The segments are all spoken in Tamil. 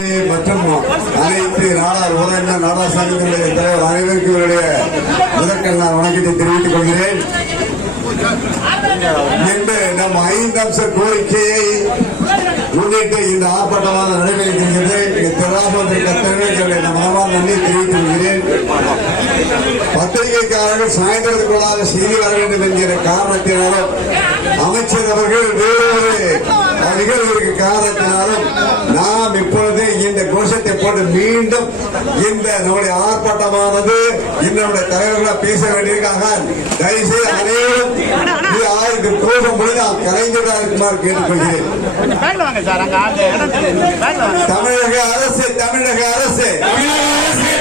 மற்றும் அனைத்து நாடார் ஊரக நாடார் சங்கங்களுடைய தலைவர் அனைவருக்கும் என்னுடைய முதற்கண் நான் வணக்கத்தை தெரிவித்துக் கொள்கிறேன். இன்று நம் 5 அம்ச கோரிக்கையை முன்னிட்டு இந்த ஆர்ப்பாட்டமாக நடைபெறுகிறது. மனமார்ந்த நன்றி தெரிவித்துக் கொள்கிறேன். பத்திரிகைக்காரர்கள் சாயந்தரத்துக்குள்ளாக செய்தி வர வேண்டும் என்கிற காரணத்தினாலும் அமைச்சர் அவர்கள் வேறொரு நிகழ்வுக்கு காரணத்தினாலும் நாம் இப்பொழுது இந்த கோஷத்தை போட்டு மீண்டும் இந்த நம்முடைய ஆர்ப்பாட்டமானது நம்முடைய தலைவர்களாக பேச வேண்டியிருக்காங்க. தயவுசெய்து அனைவரும் கோஷம் பொழுது கலைஞராக இருக்குமாறு கேட்டுக்கொள்கிறேன். தமிழக அரசு தமிழக அரசு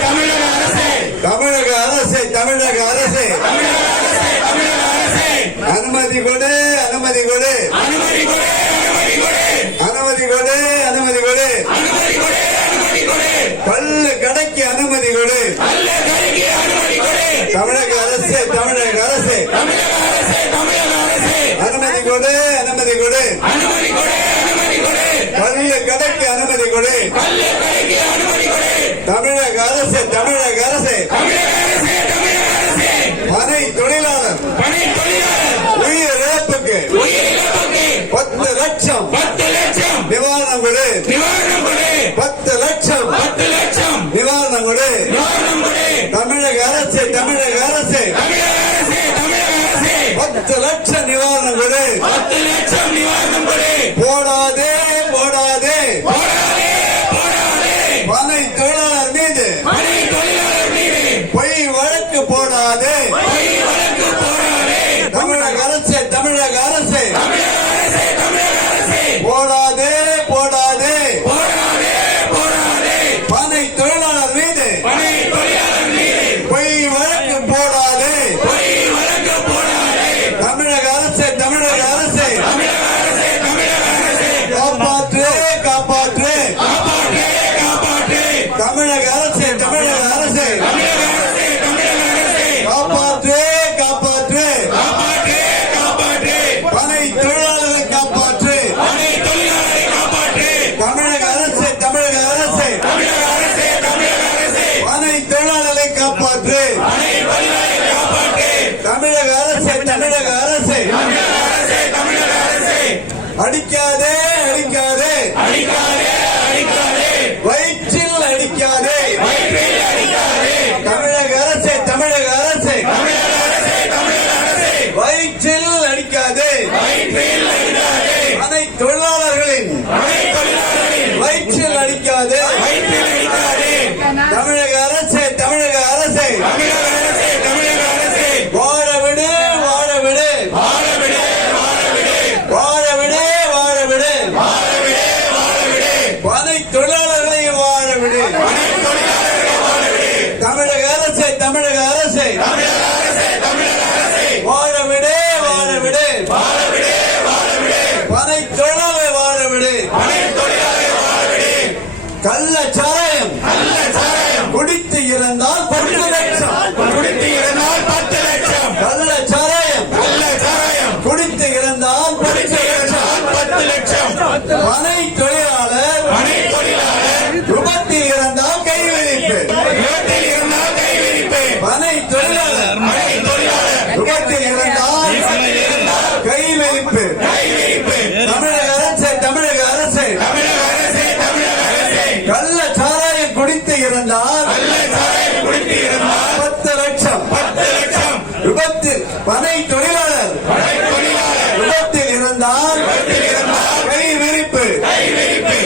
தமிழக அரசு தமிழக அரசு தமிழக அரசு அனுமதி கொடு அனுமதி கொடு அனுமதி கொடு அனுமதி கொடு கல்லு கடைக்கு அனுமதி கொடு தமிழக அரசு தமிழக அரசு அனுமதி கொடு அனுமதி கொடு கல்லு கடைக்கு அனுமதி கொடு தமிழக அரசு தமிழக அரசு பனை தொழிலாளர் உயிர் இழப்புக்கு 10 லட்சம் நிவாரணம் கொடு 10 லட்சம் நிவாரணம் கொடு தமிழக அரசு தமிழக அரசு 10 லட்சம் நிவாரணம் கொடு போடாதே போடாதே பனை தொழிலாளர் மீது பொய் வழக்கு போடாதே தமிழக அரசு தமிழக அரசு போடாதே போடாதே பனை தொழிலாளர் மீது பொய் வழக்கு போடாதே தமிழக அரசு தமிழக அரசு காப்பாற்று காப்பாற்று தமிழக அரசு தமிழக அரசு காப்பாற்று காப்பாற்று பனை தொழிலாளர்களை காப்பாற்று தமிழக அரசு தமிழக அரசு பனை தொழிலாளர்களை காப்பாற்று தமிழக அரசு தமிழக அரசு அடிக்காதே அடிக்காதே வயிற்றில் அடிக்காதே தமிழக அரசு தமிழக அரசு வயிற்றில் அடிக்காதே பனை தொழிலாளர்களின் வயிற்றில் அடிக்காதே தமிழக அரசு தமிழக அரசு வாழ விடு வாழ விடு வாழ விடு வாழ விடு பனை தொழிலாளர்களை வாழ விடு தமிழக அரசு தமிழக அரசு வாழ விடு வாழ விடு பனை தொழிலாளரை வாழ விடு கள்ளச்சாராயம் குடித்து இறந்தால் 10 லட்சம் கள்ளச்சாராயம் குடித்து இறந்தால் 10 லட்சம் பனை தொழிலாளர் விபத்தில் இறந்தால் கைவிரிப்பு பனை தொழிலாளர் விபத்தில் இறந்தால் கைவிரிப்பு தமிழக அரசு தமிழக அரசு கள்ளச்சாராயம் குடித்து இறந்தால்